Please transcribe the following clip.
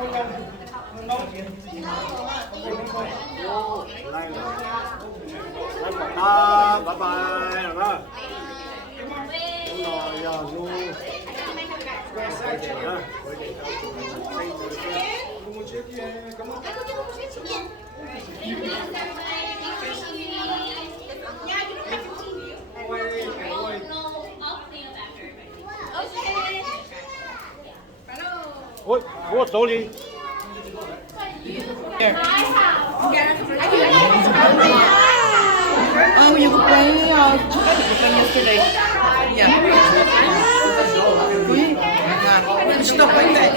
Lấy quả ta, bye bye, rồi đó. Rồi, giờ luôn. Ôi, mua số đi. Oh, you could play yesterday. Yeah. Stop like that.